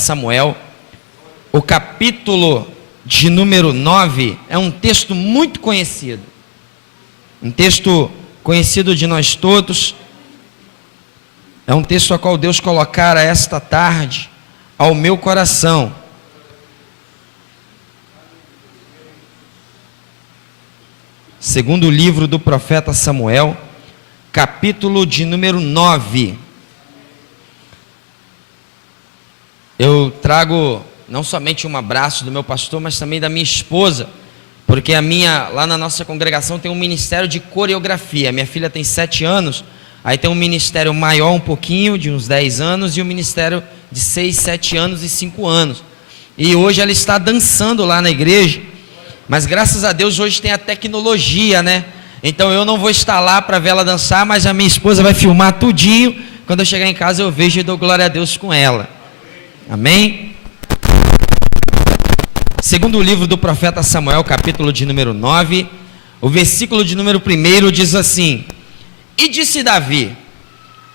Samuel, o capítulo de número 9 é um texto muito conhecido, um texto conhecido de nós todos, é um texto a qual Deus colocara esta tarde ao meu coração. Segundo o livro do profeta Samuel, capítulo de número 9. Eu trago não somente um abraço do meu pastor, mas também da minha esposa, porque lá na nossa congregação tem um ministério de coreografia. Minha filha tem 7 anos, aí tem um ministério maior um pouquinho, de uns 10 anos, e um ministério de 6, 7 anos e 5 anos. E hoje ela está dançando lá na igreja, mas graças a Deus hoje tem a tecnologia, né? Então eu não vou estar lá para ver ela dançar, mas a minha esposa vai filmar tudinho. Quando eu chegar em casa eu vejo e dou glória a Deus com ela. Amém? Segundo o livro do profeta Samuel, capítulo de número 9, o versículo de número 1 diz assim: E disse Davi: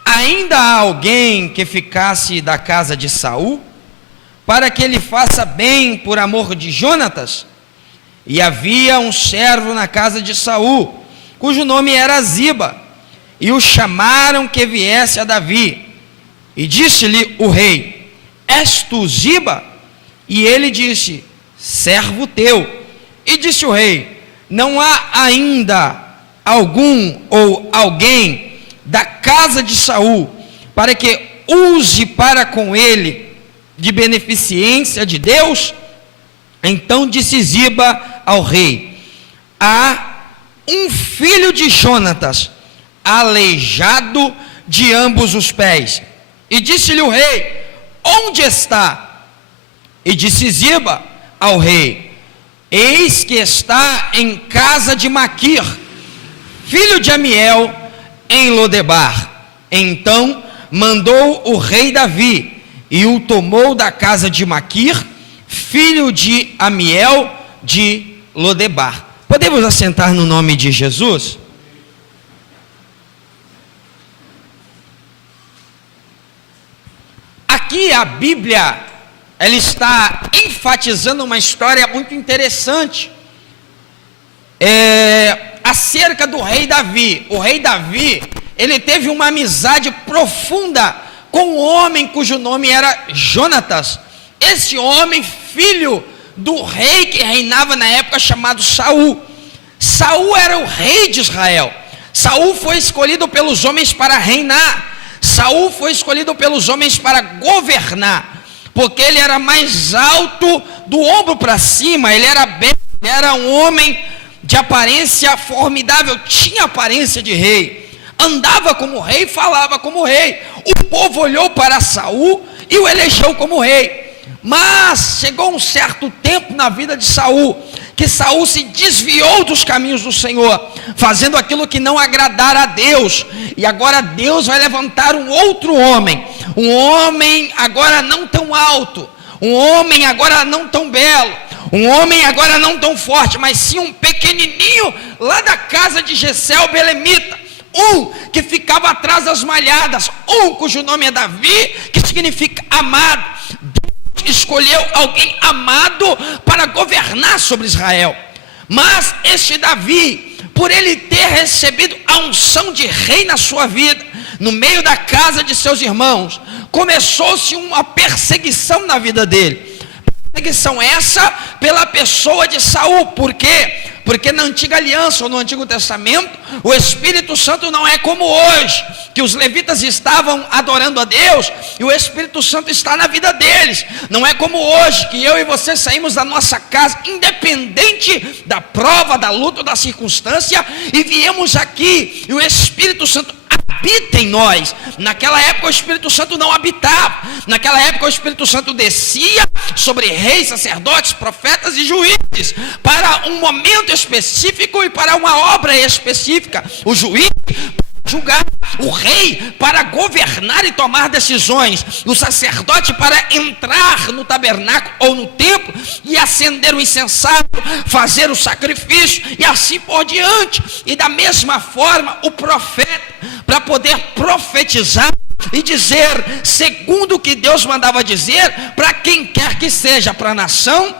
ainda há alguém que ficasse da casa de Saul, para que ele faça bem por amor de Jonatas? E havia um servo na casa de Saul, cujo nome era Ziba, e o chamaram que viesse a Davi. E disse-lhe o rei: És tu Ziba? E ele disse: servo teu. E disse o rei: não há ainda algum ou alguém da casa de Saul para que use para com ele de beneficência de Deus? Então disse Ziba ao rei: há um filho de Jonatas, aleijado de ambos os pés. E disse-lhe o rei: onde está? E disse Ziba ao rei: eis que está em casa de Maquir, filho de Amiel, em Lodebar. Então mandou o rei Davi, e o tomou da casa de Maquir, filho de Amiel, de Lodebar. Podemos assentar no nome de Jesus? Aqui a Bíblia, ela está enfatizando uma história muito interessante, acerca do rei Davi. O rei Davi, ele teve uma amizade profunda com um homem cujo nome era Jonatas. Esse homem, filho do rei que reinava na época, chamado Saul. Saul era o rei de Israel. Saul foi escolhido pelos homens para reinar. Saul foi escolhido pelos homens para governar, porque ele era mais alto do ombro para cima, ele era um homem de aparência formidável, tinha aparência de rei, andava como rei, falava como rei. O povo olhou para Saul e o elegeu como rei. Mas chegou um certo tempo na vida de Saul, que Saul se desviou dos caminhos do Senhor, fazendo aquilo que não agradara a Deus. E agora Deus vai levantar um outro homem, um homem agora não tão alto, um homem agora não tão belo, um homem agora não tão forte, mas sim um pequenininho lá da casa de Jessé o belemita, um que ficava atrás das malhadas, um cujo nome é Davi, que significa amado. Escolheu alguém amado para governar sobre Israel. Mas este Davi, por ele ter recebido a unção de rei na sua vida, no meio da casa de seus irmãos, começou-se uma perseguição na vida dele. Perseguição essa pela pessoa de Saul. Por quê? Porque na antiga aliança, ou no Antigo Testamento, o Espírito Santo não é como hoje, que os levitas estavam adorando a Deus, e o Espírito Santo está na vida deles. Não é como hoje, que eu e você saímos da nossa casa, independente da prova, da luta ou da circunstância, e viemos aqui, e o Espírito Santo habita em nós. Naquela época o Espírito Santo não habitava. Naquela época o Espírito Santo descia sobre reis, sacerdotes, profetas e juízes, para um momento específico e para uma obra específica. O juiz para julgar, o rei para governar e tomar decisões, o sacerdote para entrar no tabernáculo ou no templo e acender o incensário, fazer o sacrifício e assim por diante. E da mesma forma o profeta, para poder profetizar, e dizer segundo o que Deus mandava dizer para quem quer que seja, para a nação,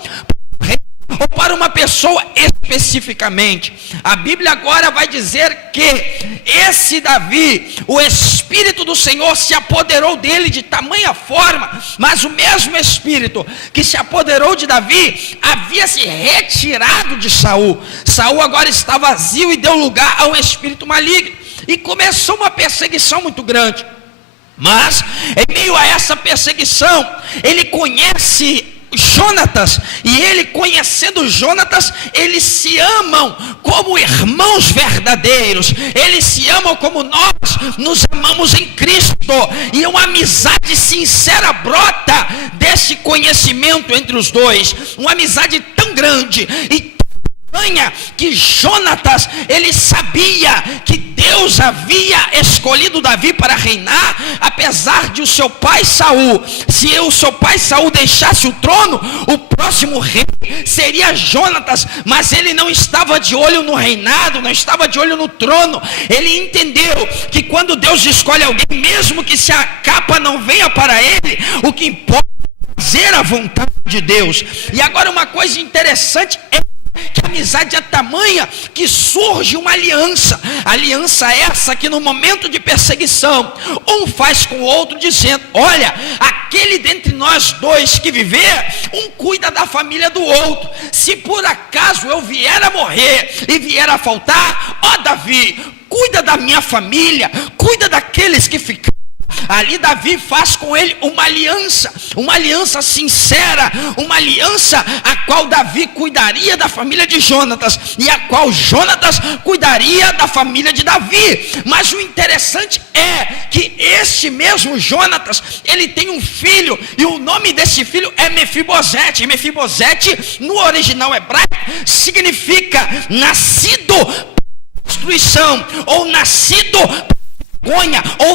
ou para uma pessoa especificamente. A Bíblia agora vai dizer que esse Davi, o Espírito do Senhor se apoderou dele de tamanha forma, mas o mesmo Espírito que se apoderou de Davi havia se retirado de Saul. Saul agora está vazio e deu lugar ao espírito maligno, e começou uma perseguição muito grande. Mas em meio a essa perseguição, ele conhece Jonatas, e ele, conhecendo Jonatas, eles se amam como irmãos verdadeiros, eles se amam como nós nos amamos em Cristo, e uma amizade sincera brota desse conhecimento entre os dois, uma amizade tão grande e que Jonatas, ele sabia que Deus havia escolhido Davi para reinar, apesar de o seu pai Saul, se o seu pai Saul deixasse o trono, o próximo rei seria Jonatas, mas ele não estava de olho no reinado, não estava de olho no trono. Ele entendeu que quando Deus escolhe alguém, mesmo que se a capa não venha para ele, o que importa é fazer a vontade de Deus. E agora uma coisa interessante é que a amizade é tamanha que surge uma aliança essa que no momento de perseguição, um faz com o outro dizendo: olha, aquele dentre nós dois que viver, um cuida da família do outro, se por acaso eu vier a morrer e vier a faltar, ó Davi, cuida da minha família, cuida daqueles que ficaram. Ali Davi faz com ele uma aliança sincera, uma aliança a qual Davi cuidaria da família de Jonatas, e a qual Jonatas cuidaria da família de Davi. Mas o interessante é que este mesmo Jonatas, ele tem um filho, e o nome desse filho é Mefibosete. E Mefibosete, no original hebraico, significa nascido para destruição, ou nascido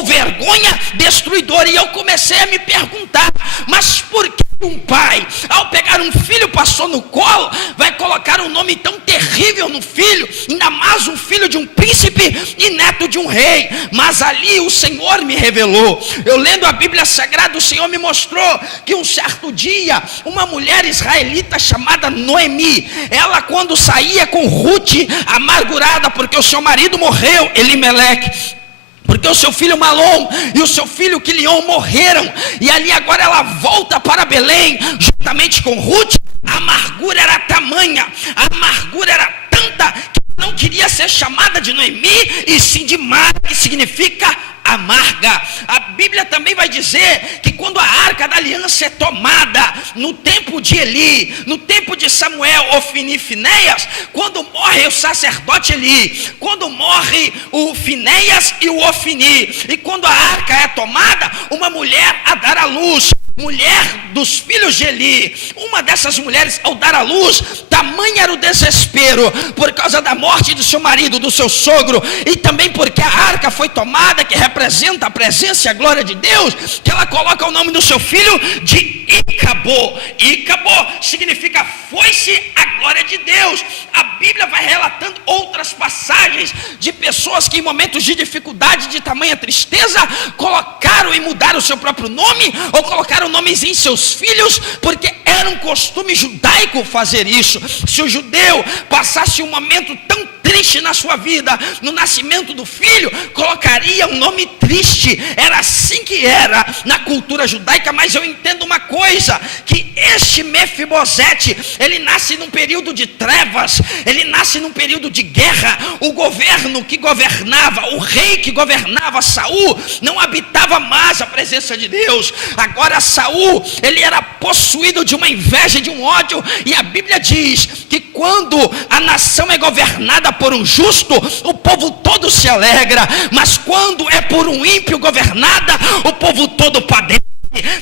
vergonha destruidora. E eu comecei a me perguntar, mas por que um pai, ao pegar um filho, passou no colo, vai colocar um nome tão terrível no filho, ainda mais um filho de um príncipe e neto de um rei? Mas ali o Senhor me revelou, eu lendo a Bíblia Sagrada, o Senhor me mostrou que um certo dia, uma mulher israelita chamada Noemi, ela quando saía com Ruth, amargurada porque o seu marido morreu, Elimeleque, porque o seu filho Malom e o seu filho Quilion morreram, e ali agora ela volta para Belém, juntamente com Ruth. A amargura era tamanha, a amargura era tanta, que não queria ser chamada de Noemi, e sim de Mara, que significa amarga. A Bíblia também vai dizer que quando a arca da aliança é tomada, no tempo de Eli, no tempo de Samuel, Ofni e Finéias, quando morre o sacerdote Eli, quando morre o Finéias e o Ofni, e quando a arca é tomada, uma mulher a dar à luz, mulher dos filhos de Eli, uma dessas mulheres, ao dar à luz, tamanho era o desespero por causa da morte do seu marido, do seu sogro, e também porque a arca foi tomada, que representa a presença e a glória de Deus, que ela coloca o nome do seu filho de Icabô. Icabô significa foi-se a glória de Deus. A Bíblia vai relatando outras passagens de pessoas que em momentos de dificuldade, de tamanha tristeza, colocaram e mudaram o seu próprio nome, ou colocaram nomes em seus filhos, porque era um costume judaico fazer isso. Se o judeu passasse um momento tão triste na sua vida, no nascimento do filho, colocaria um nome triste. Era assim que era na cultura judaica. Mas eu entendo uma coisa, que este Mefibosete, ele nasce num período de trevas, ele nasce num período de guerra. O governo que governava, o rei que governava, Saul, não habitava mais a presença de Deus. Agora Saul, ele era possuído de uma inveja, de um ódio, e a Bíblia diz que quando a nação é governada por um justo, o povo todo se alegra, mas quando é por um ímpio governada, o povo todo padece.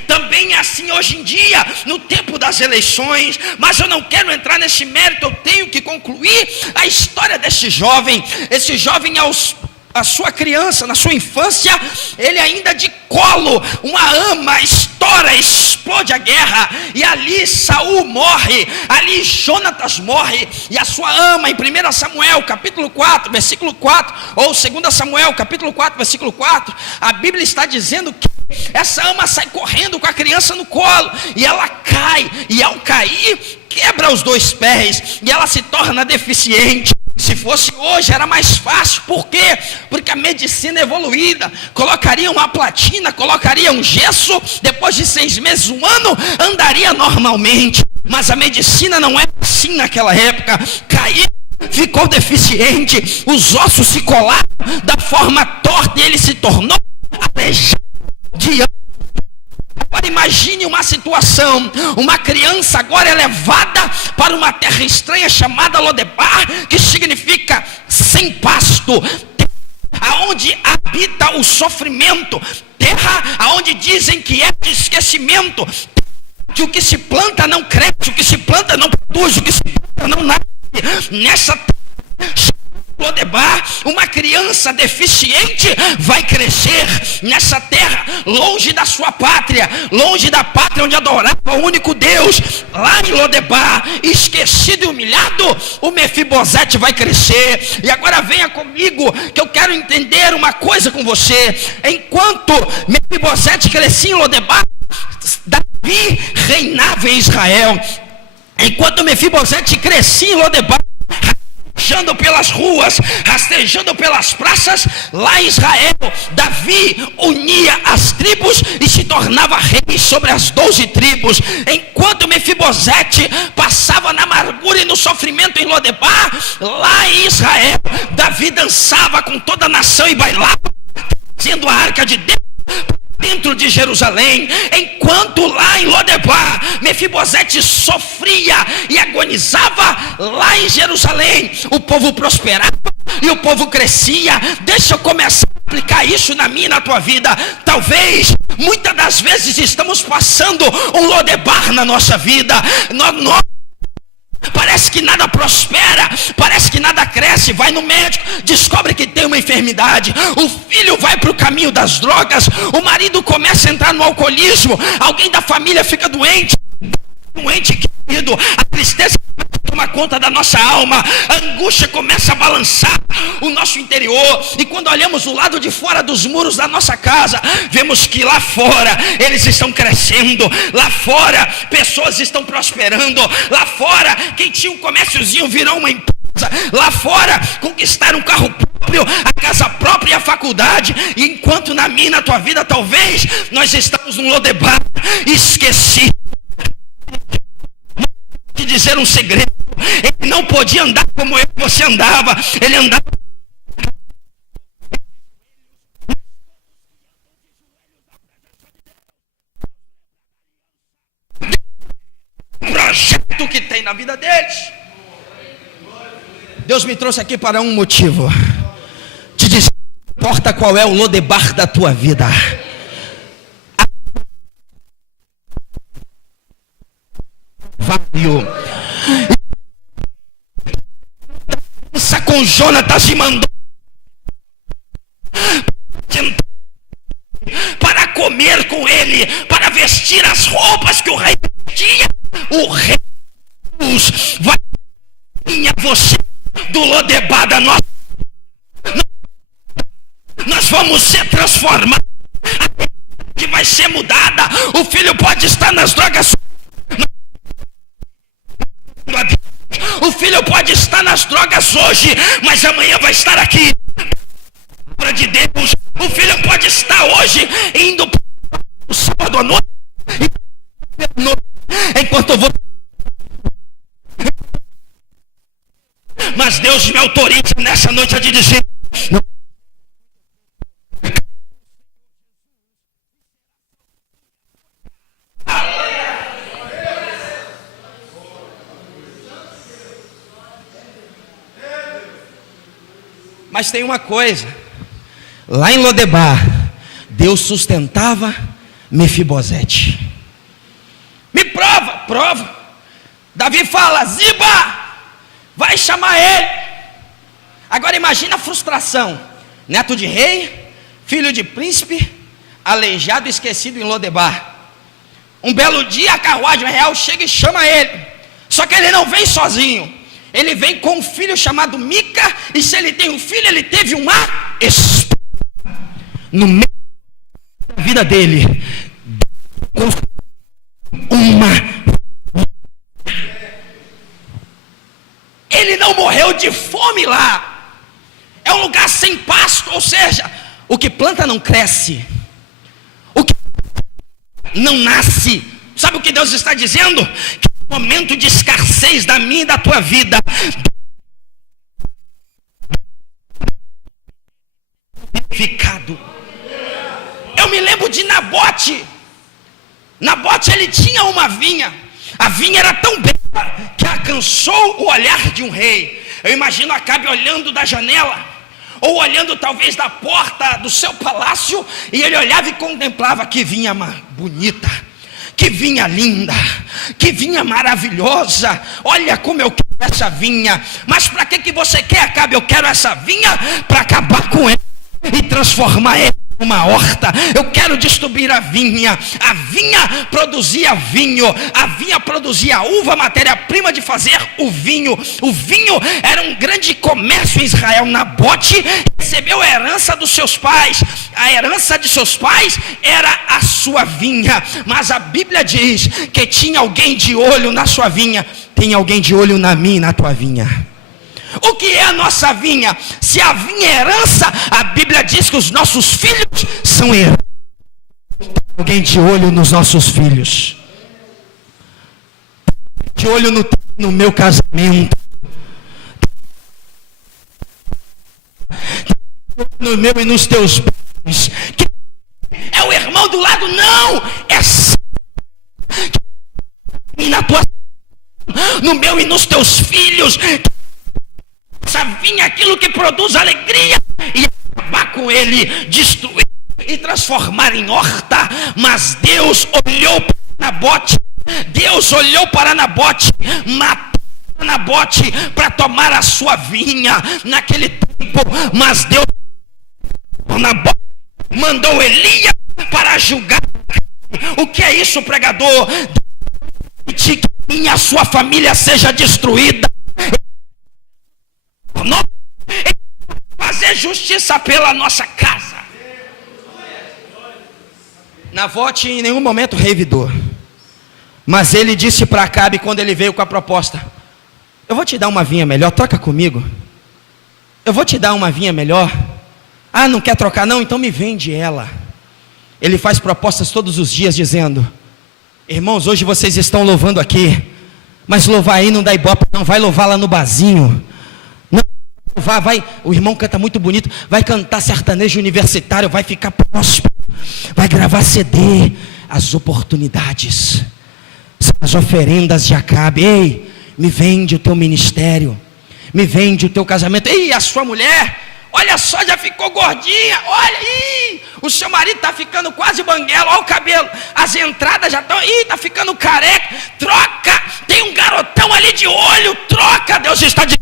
Também é assim hoje em dia, no tempo das eleições. Mas eu não quero entrar nesse mérito, eu tenho que concluir a história desse jovem. Esse jovem, a sua criança, na sua infância, ele ainda de colo, uma ama estoura, explode a guerra, e ali Saul morre, ali Jonatas morre, e a sua ama, em 1 Samuel capítulo 4, versículo 4, ou 2 Samuel capítulo 4, versículo 4, a Bíblia está dizendo que essa ama sai correndo com a criança no colo, e ela cai, e ao cair, quebra os 2 pés, e ela se torna deficiente. Se fosse hoje era mais fácil. Por quê? Porque a medicina é evoluída. Colocaria uma platina, colocaria um gesso, depois de 6 meses, 1 ano, andaria normalmente. Mas a medicina não é assim naquela época. Caiu, ficou deficiente, os ossos se colaram da forma torta e ele se tornou aleijado de ano. Agora imagine uma situação, uma criança agora é levada para uma terra estranha chamada Lodebar, que significa sem pasto, aonde habita o sofrimento, terra aonde dizem que é de esquecimento, que o que se planta não cresce, o que se planta não produz, o que se planta não nasce. Nessa terra Lodebar, uma criança deficiente vai crescer nessa terra, longe da sua pátria, longe da pátria onde adorava o único Deus. Lá em Lodebar, esquecido e humilhado, o Mefibosete vai crescer. E agora venha comigo, que eu quero entender uma coisa com você. Enquanto Mefibosete crescia em Lodebar, Davi reinava em Israel. Enquanto Mefibosete crescia em Lodebar, rastejando pelas ruas, rastejando pelas praças, lá em Israel, Davi unia as tribos e se tornava rei sobre as 12 tribos. Enquanto Mefibosete passava na amargura e no sofrimento em Lodebar, lá em Israel, Davi dançava com toda a nação e bailava, trazendo a arca de Deus dentro de Jerusalém. Enquanto lá em Lodebar, Mefibosete sofria e agonizava, lá em Jerusalém o povo prosperava e o povo crescia. Deixa eu começar a aplicar isso na minha e na tua vida. Talvez, muitas das vezes estamos passando um Lodebar na nossa vida. Parece que nada prospera, parece que nada cresce. Vai no médico, descobre que tem uma enfermidade. O filho vai para o caminho das drogas. O marido começa a entrar no alcoolismo. Alguém da família fica doente, querido. A tristeza toma conta da nossa alma. A angústia começa a balançar o nosso interior. E quando olhamos do lado de fora dos muros da nossa casa, vemos que lá fora eles estão crescendo. Lá fora pessoas estão prosperando. Lá fora quem tinha um comérciozinho virou uma empresa. Lá fora conquistaram um carro próprio, a casa própria e a faculdade. E enquanto na minha e na tua vida talvez nós estamos num Lodebar esquecido. Te dizer um segredo: ele não podia andar como eu e você andava. Ele andava um projeto que tem na vida deles. Deus me trouxe aqui para um motivo: te dizer, não importa qual é o Lodebar da tua vida, com Jonatas se mandou para comer com ele, para vestir as roupas que o rei vestia. O rei vai a você do Lodebar da nossa. Nós vamos ser transformados, que vai ser mudada. O filho pode estar nas drogas, o filho pode estar nas drogas hoje, mas amanhã vai estar aqui. Palavra de Deus. O filho pode estar hoje indo para o sábado à noite, enquanto eu vou. Mas Deus me autoriza nessa noite a te dizer: não. Mas tem uma coisa: lá em Lodebar, Deus sustentava Mefibosete. Me prova. Davi fala: Ziba, vai chamar ele. Agora imagina a frustração: neto de rei, filho de príncipe, aleijado e esquecido em Lodebar. Um belo dia a carruagem real chega e chama ele. Só que ele não vem sozinho. Ele vem com um filho chamado Mica. E se ele tem um filho, ele teve uma espada no meio da vida dele. Ele não morreu de fome lá. É um lugar sem pasto. Ou seja, o que planta não cresce, o que não nasce. Sabe o que Deus está dizendo? Que no momento de escassez da minha e da tua vida, ficado. Eu me lembro de Nabote. Nabote, ele tinha uma vinha. A vinha era tão bela que alcançou o olhar de um rei. Eu imagino Acabe olhando da janela, ou olhando talvez da porta do seu palácio, e ele olhava e contemplava: que vinha bonita, que vinha linda, que vinha maravilhosa. Olha como eu quero essa vinha. Mas para que você quer, Acabe? Eu quero essa vinha para acabar com ela e transformar ela uma horta. Eu quero destruir a vinha. A vinha produzia vinho, a vinha produzia uva, matéria-prima de fazer o vinho. O vinho era um grande comércio em Israel. Nabote recebeu a herança dos seus pais. A herança de seus pais era a sua vinha. Mas a Bíblia diz que tinha alguém de olho na sua vinha. Tem alguém de olho na minha e na tua vinha. O que é a nossa vinha? Se a vinha é herança, a Bíblia diz que os nossos filhos são herança. Alguém de olho nos nossos filhos, de olho no meu casamento, no meu e nos teus bens. É o irmão do lado? Não, é na tua, no meu e nos teus filhos. Essa vinha, aquilo que produz alegria, e acabar com ele, destruir e transformar em horta. Mas Deus olhou para Nabote. Deus olhou para Nabote, matou Nabote para tomar a sua vinha naquele tempo. Mas Deus, Nabote, mandou Elias para julgar. O que é isso, pregador? Que minha sua família seja destruída, fazer justiça pela nossa casa. Nabote em nenhum momento revidou, mas ele disse para Acabe, quando ele veio com a proposta: eu vou te dar uma vinha melhor, troca comigo. Eu vou te dar uma vinha melhor. Ah, não quer trocar não? Então me vende ela. Ele faz propostas todos os dias dizendo: irmãos, hoje vocês estão louvando aqui, mas louvar aí não dá ibope, não. Vai louvar lá no barzinho. Vai, o irmão canta muito bonito, vai cantar sertanejo universitário, vai ficar próspero, vai gravar CD. As oportunidades são as oferendas de Acabe. Ei, me vende o teu ministério, me vende o teu casamento. Ei, a sua mulher, olha só, já ficou gordinha. Olha aí, o seu marido está ficando quase banguela. Olha o cabelo, as entradas já estão, está ficando careca. Troca, tem um garotão ali de olho, troca. Deus está dizendo: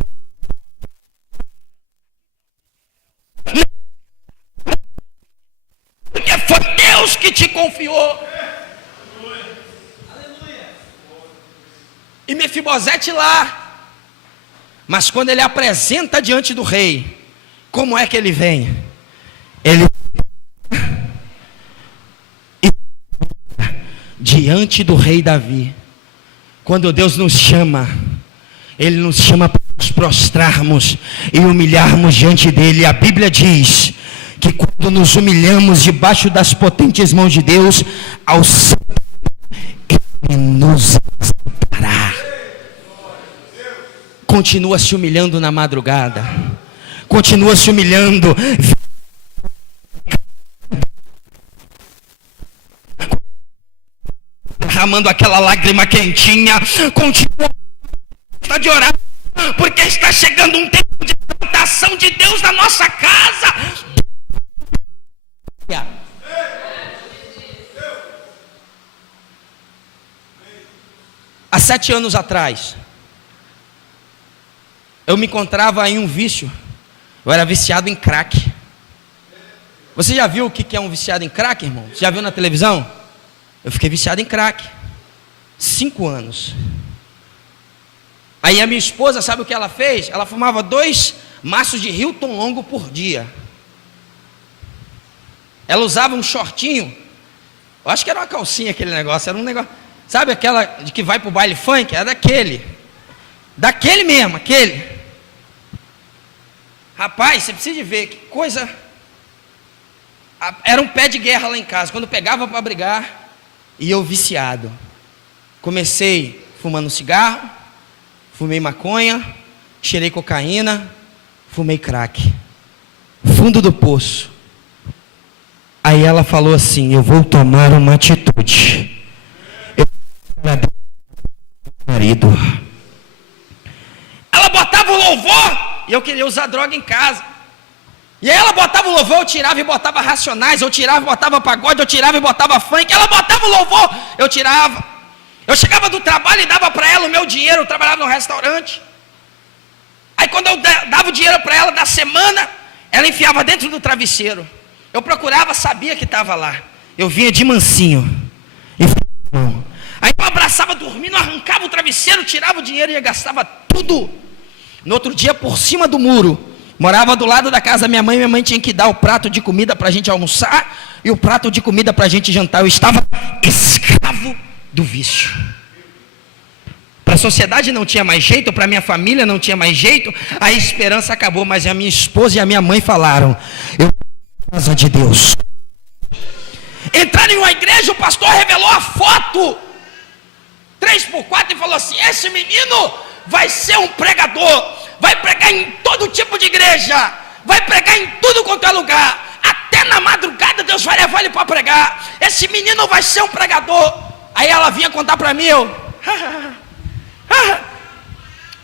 porque foi Deus que te confiou. E Mefibosete lá. Mas quando ele apresenta diante do rei, como é que ele vem? Ele diante do rei Davi. Quando Deus nos chama, Ele nos chama para nos prostrarmos e humilharmos diante dEle. A Bíblia diz que quando nos humilhamos debaixo das potentes mãos de Deus, ao santo Ele nos exaltará. Continua se humilhando na madrugada, continua se humilhando, derramando aquela lágrima quentinha. Continua de orar, porque está chegando um tempo de exaltação de Deus na nossa casa. Há 7 anos atrás, eu me encontrava em um vício. Eu era viciado em crack. Você já viu o que é um viciado em crack, irmão? Você já viu na televisão? Eu fiquei viciado em crack. 5 anos. Aí a minha esposa, sabe o que ela fez? Ela fumava 2 maços de Hilton Longo por dia. Ela usava um shortinho, eu acho que era uma calcinha aquele negócio, era um negócio, sabe aquela de que vai para o baile funk? Era daquele mesmo, aquele. Rapaz, você precisa de ver que coisa. Era um pé de guerra lá em casa, quando pegava para brigar, e eu viciado. Comecei fumando cigarro, fumei maconha, cheirei cocaína, fumei crack. Fundo do poço. Aí ela falou assim: eu vou tomar uma atitude. Eu vou marido. Ela botava o louvor e eu queria usar droga em casa. E aí ela botava o louvor, eu tirava e botava Racionais, eu tirava e botava pagode, eu tirava e botava funk. Ela botava o louvor, eu tirava. Eu chegava do trabalho e dava para ela o meu dinheiro, eu trabalhava no restaurante. Aí quando eu dava o dinheiro para ela da semana, ela enfiava dentro do travesseiro. Eu procurava, sabia que estava lá. Eu vinha de mansinho. Aí eu abraçava dormindo, arrancava o travesseiro, tirava o dinheiro e gastava tudo. No outro dia, por cima do muro, morava do lado da casa da minha mãe tinha que dar o prato de comida para a gente almoçar e o prato de comida para a gente jantar. Eu estava escravo do vício. Para a sociedade não tinha mais jeito, para a minha família não tinha mais jeito, a esperança acabou, mas a minha esposa e a minha mãe falaram: eu casa de Deus. Entraram em uma igreja, o pastor revelou a foto 3x4 e falou assim: esse menino vai ser um pregador, vai pregar em todo tipo de igreja, vai pregar em tudo quanto é lugar, até na madrugada Deus vai levar ele para pregar, esse menino vai ser um pregador. Aí ela vinha contar para mim,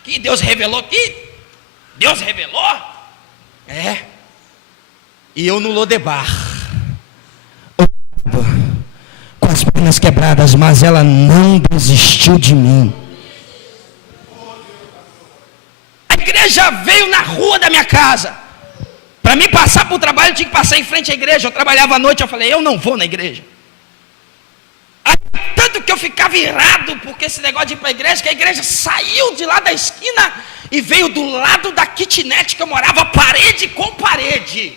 que Deus revelou aqui, Deus revelou, e eu no Lodebar, com as pernas quebradas, mas ela não desistiu de mim. A igreja veio na rua da minha casa. Para mim passar para o trabalho, eu tinha que passar em frente à igreja. Eu trabalhava à noite, eu falei: eu não vou na igreja. Tanto que eu ficava irado, porque esse negócio de ir para a igreja, que a igreja saiu de lá da esquina e veio do lado da kitnet que eu morava, parede com parede.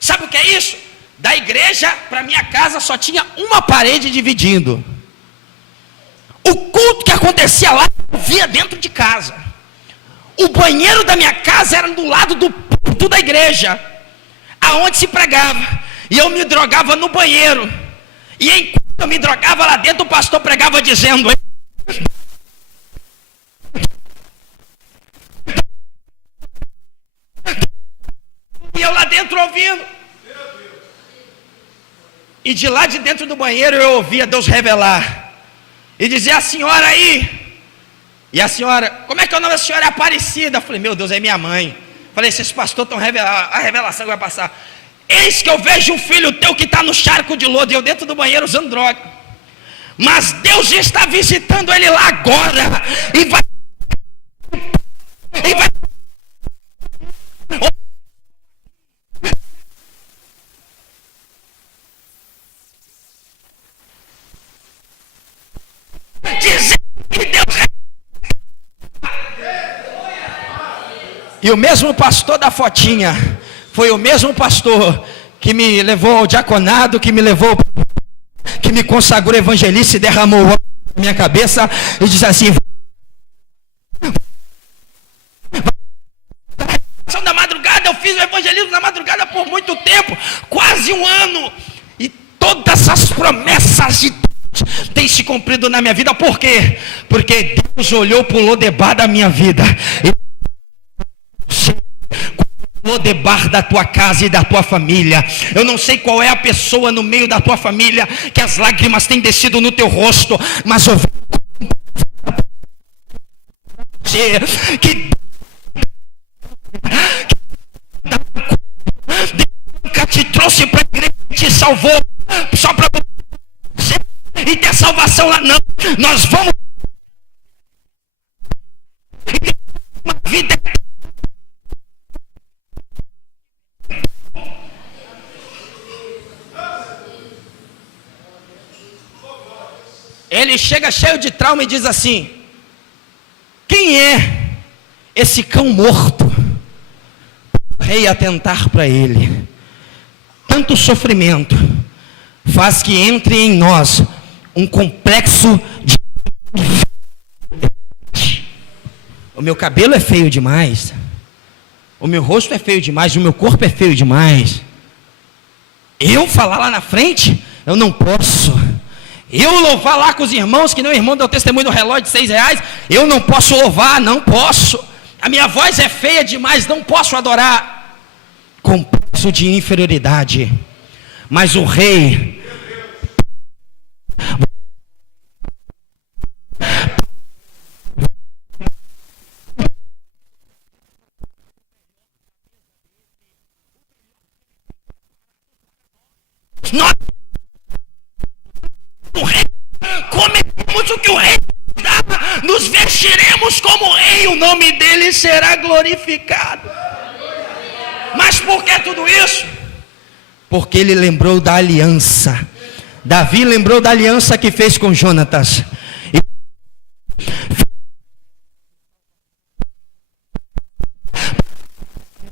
Sabe o que é isso? Da igreja para minha casa só tinha uma parede dividindo. O culto que acontecia lá eu via dentro de casa. O banheiro da minha casa era do lado do púlpito da igreja, aonde se pregava. E eu me drogava no banheiro. E enquanto eu me drogava lá dentro, o pastor pregava dizendo: e eu lá dentro ouvindo. E de lá de dentro do banheiro eu ouvia Deus revelar. E dizia: a senhora aí. E a senhora: como é que é o nome da senhora? É Aparecida. Eu falei: meu Deus, é minha mãe. Falei: se esse pastor estão revelando, a revelação vai passar. Eis que eu vejo um filho teu que está no charco de lodo. E eu dentro do banheiro usando droga. Mas Deus está visitando ele lá agora. E vai. Dizendo que Deus. E o mesmo pastor da fotinha foi o mesmo pastor que me levou ao diaconado, que me consagrou evangelista e derramou o óleo na minha cabeça e disse assim: da madrugada, eu fiz o evangelismo na madrugada por muito tempo, quase 1 ano, e todas as promessas de Deus têm se cumprido na minha vida. Por quê? Porque Deus olhou para o Lodebar da minha vida e Lodebar da tua casa e da tua família. Eu não sei qual é a pessoa no meio da tua família que as lágrimas têm descido no teu rosto, mas eu que Deus nunca te trouxe para a igreja, te salvou só para você e ter salvação lá, não. Nós vamos ter uma vida. Ele ele chega cheio de trauma e diz assim: quem é esse cão morto? O rei atentar para ele. Tanto sofrimento faz que entre em nós um complexo de... O meu cabelo é feio demais, o meu rosto é feio demais, o meu corpo é feio demais. Eu falar lá na frente, eu não posso. Eu louvar lá com os irmãos, que nem o irmão deu testemunho do relógio de R$6, eu não posso louvar, não posso. A minha voz é feia demais, não posso adorar. Complexo de inferioridade. Mas o rei... Nós comeremos o que o rei dá, nos vestiremos como o rei, o nome dele será glorificado. Mas por que tudo isso? Porque ele lembrou da aliança. Davi lembrou da aliança que fez com Jonatas.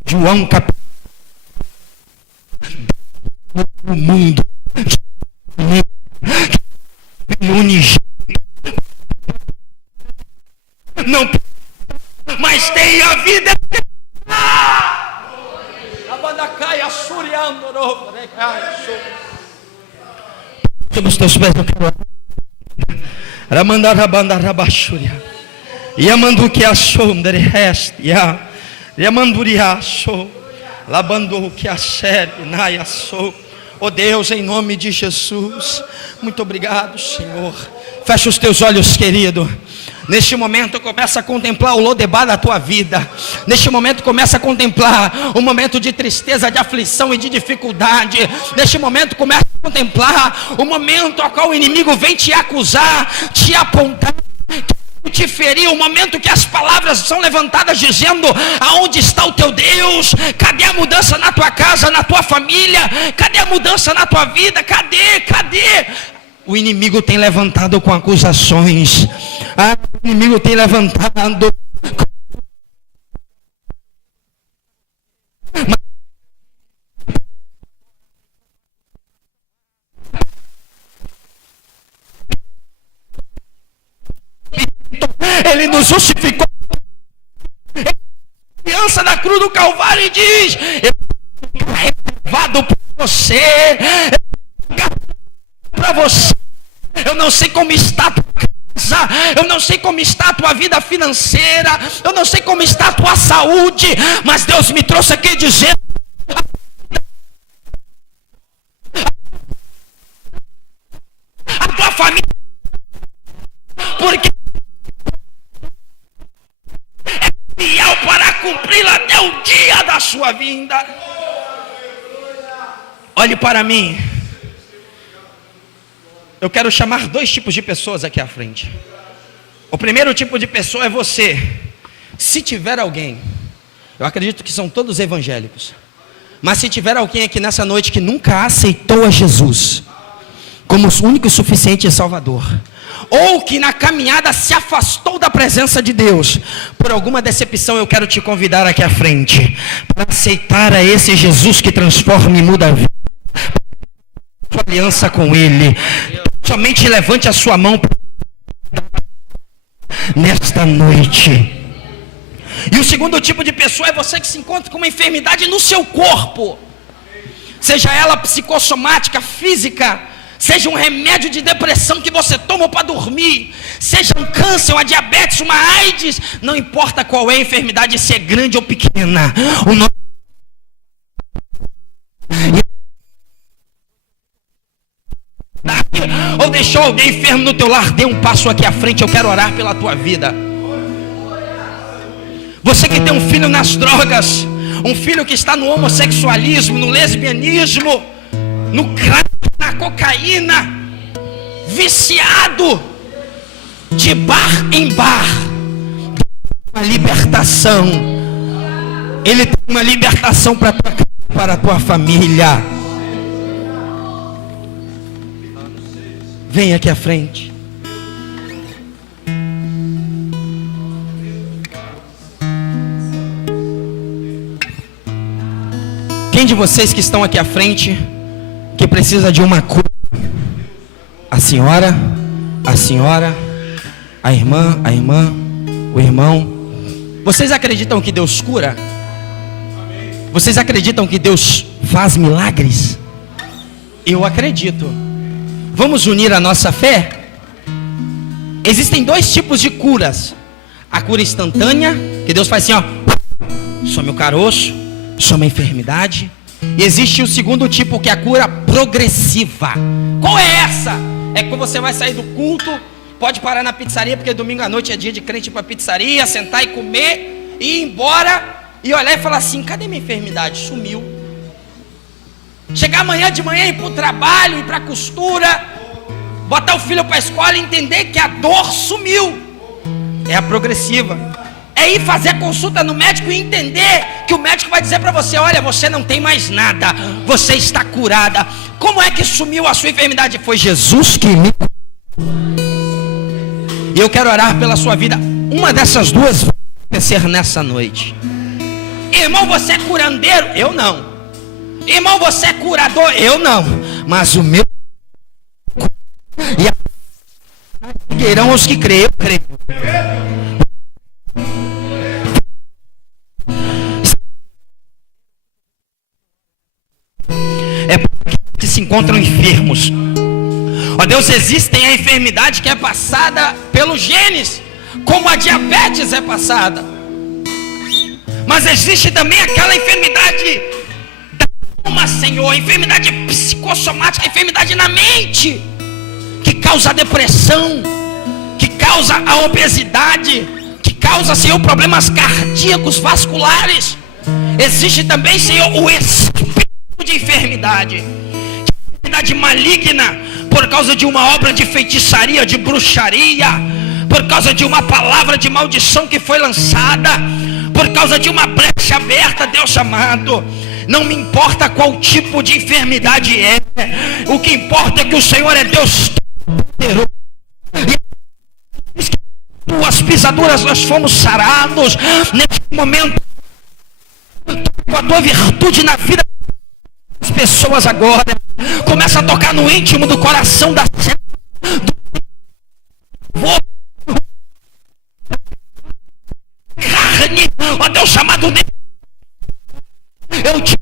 João capítulo o mundo não, mas tem a vida sobre os teus pés. Eu quero Yamandu que achou de resto, Yamanduria achou, Labando que a série, Naya sou. Oh Deus, em nome de Jesus, muito obrigado, Senhor. Fecha os teus olhos, querido. Neste momento começa a contemplar o Lodebar da tua vida. Neste momento começa a contemplar um momento de tristeza, de aflição e de dificuldade. Neste momento começa a contemplar o momento ao qual o inimigo vem te acusar, te apontar, te ferir, o momento que as palavras são levantadas dizendo: aonde está o teu Deus? Cadê a mudança na tua casa, na tua família? Cadê a mudança na tua vida? Cadê? O inimigo tem levantado com acusações. O inimigo tem levantado. Ele nos justificou. A criança da cruz do Calvário diz: eu fui levado por você, para você. Eu não sei como está a tua casa, eu não sei como está a tua vida financeira, eu não sei como está a tua saúde, mas Deus me trouxe aqui dizendo: a tua família, porque é fiel para cumpri-la até o dia da sua vinda. Olhe para mim. Eu quero chamar dois tipos de pessoas aqui à frente. O primeiro tipo de pessoa é você. Se tiver alguém, eu acredito que são todos evangélicos, mas se tiver alguém aqui nessa noite que nunca aceitou a Jesus como o único e suficiente Salvador, ou que na caminhada se afastou da presença de Deus, por alguma decepção, eu quero te convidar aqui à frente, para aceitar a esse Jesus que transforma e muda a vida, sua aliança com Ele. Somente levante a sua mão nesta noite. E o segundo tipo de pessoa é você que se encontra com uma enfermidade no seu corpo, seja ela psicossomática, física, seja um remédio de depressão que você toma para dormir, seja um câncer, uma diabetes, uma AIDS, não importa qual é a enfermidade, se é grande ou pequena, o nome... ou deixou alguém enfermo no teu lar, dê um passo aqui à frente, eu quero orar pela tua vida. Você que tem um filho nas drogas, um filho que está no homossexualismo, no lesbianismo, no crack, na cocaína, viciado, de bar em bar, uma libertação. Ele tem uma libertação para tua casa, para a tua família. Vem aqui à frente. alguém de vocês que estão aqui à frente que precisa de uma cura? A senhora, a irmã, o irmão. Vocês acreditam que Deus cura? Vocês acreditam que Deus faz milagres? Eu acredito. Vamos unir a nossa fé? Existem dois tipos de curas. A cura instantânea, que Deus faz assim, ó, some o caroço, some a enfermidade. E existe o segundo tipo, que é a cura progressiva. Qual é essa? É quando você vai sair do culto, pode parar na pizzaria, porque domingo à noite é dia de crente ir para pizzaria, sentar e comer, e ir embora, e olhar e falar assim: cadê minha enfermidade? Sumiu. Chegar amanhã de manhã, ir para o trabalho, ir para a costura, botar o filho para a escola e entender que a dor sumiu. É a progressiva. É ir fazer a consulta no médico e entender que o médico vai dizer para você: olha, você não tem mais nada, você está curada. Como é que sumiu a sua enfermidade? Foi Jesus que me curou. E eu quero orar pela sua vida. Uma dessas duas vai acontecer nessa noite. Irmão, você é curandeiro? Eu não. Irmão, você é curador? Eu não. Mas o meu e a seguirão os que creem. Eu creio. É porque se encontram enfermos. Ó Deus, existem a enfermidade que é passada pelos genes, como a diabetes é passada. Mas existe também aquela enfermidade da alma, Senhor, a enfermidade psicossomática, a enfermidade na mente, que causa a depressão, que causa a obesidade, que causa, Senhor, problemas cardíacos, vasculares. Existe também, Senhor, o espírito de enfermidade maligna, por causa de uma obra de feitiçaria, de bruxaria, por causa de uma palavra de maldição que foi lançada, por causa de uma brecha aberta. Deus amado, não me importa qual tipo de enfermidade é, o que importa é que o Senhor é Deus poderoso, e tuas pisaduras nós fomos sarados. Neste momento, com a tua virtude na vida das pessoas agora, começa a tocar no íntimo do coração da carne, ó Deus chamado de eu te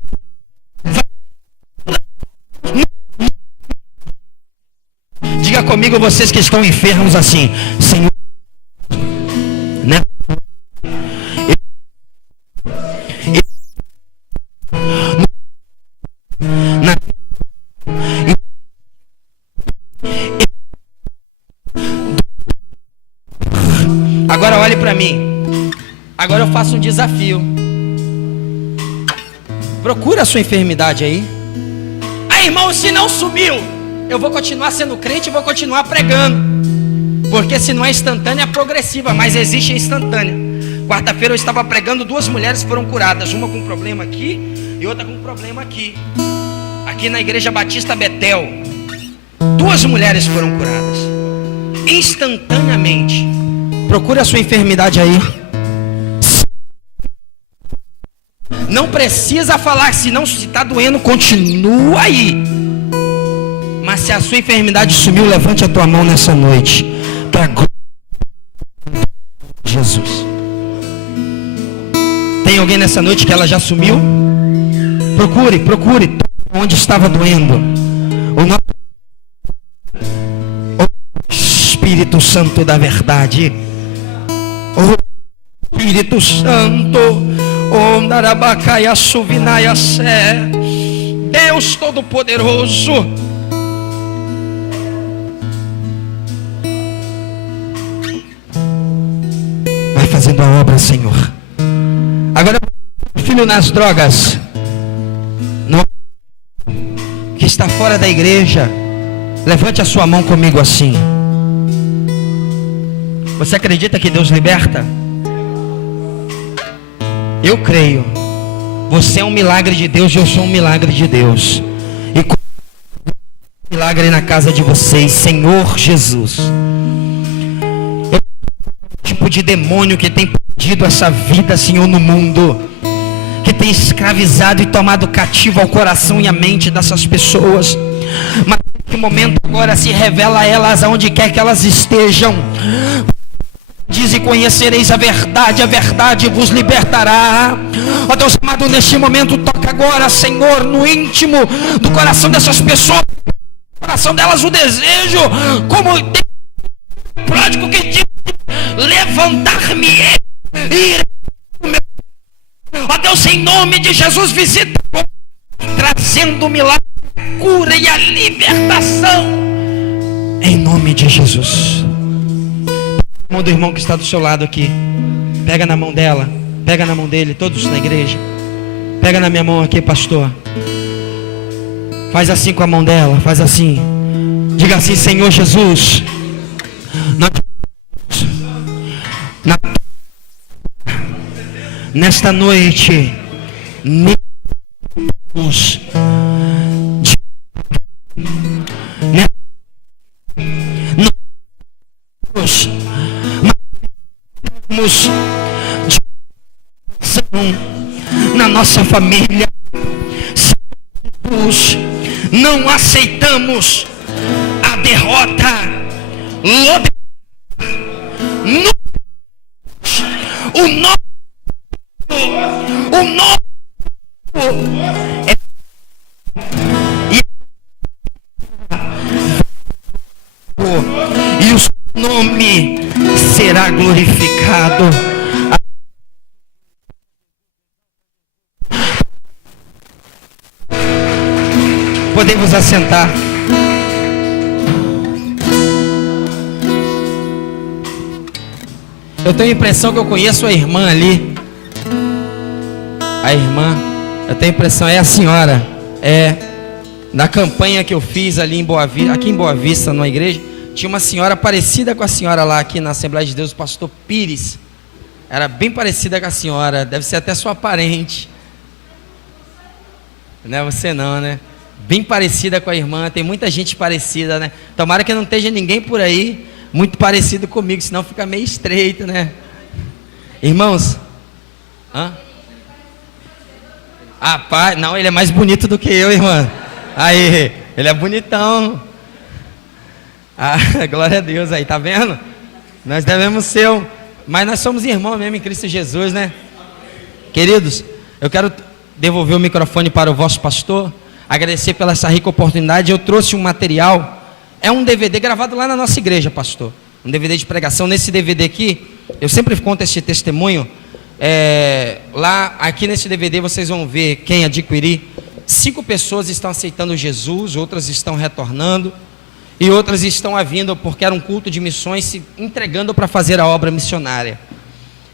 diga comigo, vocês que estão enfermos, assim: Senhor, né? Agora olhe para mim. Agora eu faço um desafio. Procura a sua enfermidade aí. Ah, irmão, se não sumiu, eu vou continuar sendo crente e vou continuar pregando. Porque se não é instantânea, é progressiva. Mas existe a instantânea. Quarta-feira eu estava pregando, 2 mulheres foram curadas. Uma com um problema aqui e outra com um problema aqui. Aqui na Igreja Batista Betel, 2 mulheres foram curadas instantaneamente. Procure a sua enfermidade aí. Não precisa falar, se não está doendo, continua aí. Mas se a sua enfermidade sumiu, levante a tua mão nessa noite, para glória de Jesus. Tem alguém nessa noite que ela já sumiu? Procure onde estava doendo. O Espírito Santo da verdade, o Espírito Santo, Deus Todo-Poderoso, vai fazendo a obra, Senhor. Agora, filho nas drogas, que está fora da igreja, levante a sua mão comigo assim. Você acredita que Deus liberta? Eu creio. Você é um milagre de Deus e eu sou um milagre de Deus. E com milagre na casa de vocês, Senhor Jesus. Tipo de demônio que tem perdido essa vida, Senhor, no mundo, que tem escravizado e tomado cativo ao coração e à mente dessas pessoas. Mas nesse momento agora se revela a elas aonde quer que elas estejam. Diz: e conhecereis a verdade vos libertará. Ó Deus amado, neste momento toca agora, Senhor, no íntimo do coração dessas pessoas, no coração delas o desejo, como tem pródigo que diz: levantar-me e ir. Ó Deus, em nome de Jesus, visita, trazendo o milagre, a cura e a libertação, em nome de Jesus. A mão do irmão que está do seu lado aqui, pega na mão dela, pega na mão dele, todos na igreja, pega na minha mão aqui, pastor, faz assim com a mão dela, faz assim, diga assim: Senhor Jesus, nesta noite, na nossa família, não aceitamos a derrota. O nosso e o seu nome será glorificado. Podemos assentar. Eu tenho a impressão que eu conheço a irmã ali. A irmã, eu tenho a impressão, é a senhora. É, na campanha que eu fiz ali em Boa Vista, aqui em Boa Vista, numa igreja, tinha uma senhora parecida com a senhora lá aqui na Assembleia de Deus, o pastor Pires. Era bem parecida com a senhora, deve ser até sua parente. Não é você não, né? Bem parecida com a irmã, tem muita gente parecida, né? Tomara que não esteja ninguém por aí muito parecido comigo, senão fica meio estreito, né? Irmãos, pai, não, ele é mais bonito do que eu, irmã. Aí, ele é bonitão. Glória a Deus aí, tá vendo? Nós devemos ser, mas nós somos irmãos mesmo em Cristo Jesus, né? Queridos, eu quero devolver o microfone para o vosso pastor, agradecer pela essa rica oportunidade. Eu trouxe um material, é um DVD gravado lá na nossa igreja, pastor, um DVD de pregação. Nesse DVD aqui, eu sempre conto esse testemunho, aqui nesse DVD vocês vão ver quem adquirir. 5 pessoas estão aceitando Jesus, outras estão retornando, e outras estão vindo porque era um culto de missões, se entregando para fazer a obra missionária.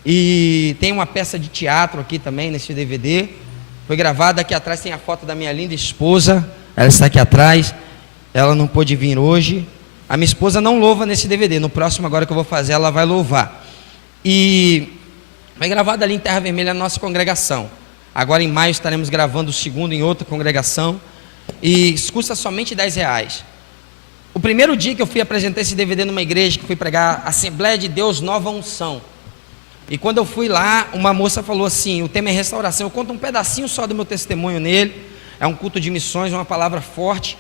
E tem uma peça de teatro aqui também nesse DVD, foi gravada. Aqui atrás tem a foto da minha linda esposa, ela está aqui atrás, ela não pôde vir hoje. A minha esposa não louva nesse DVD, no próximo agora que eu vou fazer ela vai louvar. E foi gravado ali em Terra Vermelha, na nossa congregação. Agora em maio estaremos gravando o segundo em outra congregação, e custa somente R$10. O primeiro dia que eu fui apresentar esse DVD numa igreja, que fui pregar Assembleia de Deus Nova Unção, e quando eu fui lá, uma moça falou assim: o tema é restauração. Eu conto um pedacinho só do meu testemunho nele. É um culto de missões, uma palavra forte.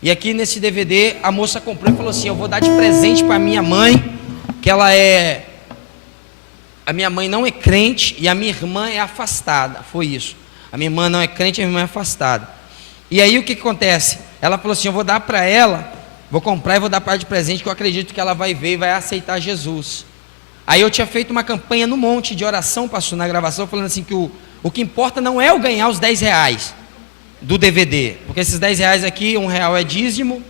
E aqui nesse DVD, a moça comprou e falou assim: eu vou dar de presente para minha mãe, que ela é... A minha mãe não é crente e a minha irmã é afastada. Foi isso. A minha irmã não é crente e a minha irmã é afastada. E aí o que acontece? Ela falou assim: eu vou dar para ela, vou comprar e vou dar para ela de presente, que eu acredito que ela vai ver e vai aceitar Jesus. Aí eu tinha feito uma campanha no monte de oração, pastor, na gravação, falando assim que o que importa não é eu ganhar os R$10 do DVD, porque esses R$10 aqui, R$1 é dízimo,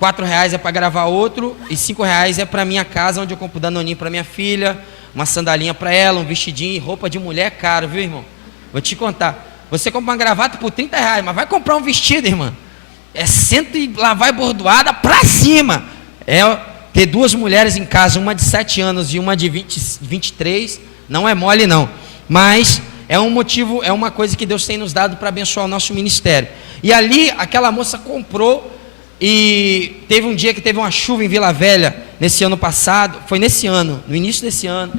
R$4 é para gravar outro, e R$5 é para minha casa, onde eu compro danoninho para minha filha, uma sandalinha para ela, um vestidinho e roupa de mulher é caro, viu, irmão? Vou te contar, você compra uma gravata por R$30, mas vai comprar um vestido, irmã, é cento e lá vai bordoada para cima. Ter 2 mulheres em casa, uma de 7 anos e uma de 23, não é mole não, mas é um motivo, é uma coisa que Deus tem nos dado para abençoar o nosso ministério. E ali, aquela moça comprou, e teve um dia que teve uma chuva em Vila Velha, nesse ano passado, foi nesse ano, no início desse ano,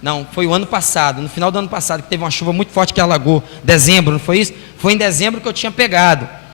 Não, foi o ano passado, no final do ano passado, que teve uma chuva muito forte que alagou. Dezembro, não foi isso? Foi em dezembro que eu tinha pegado.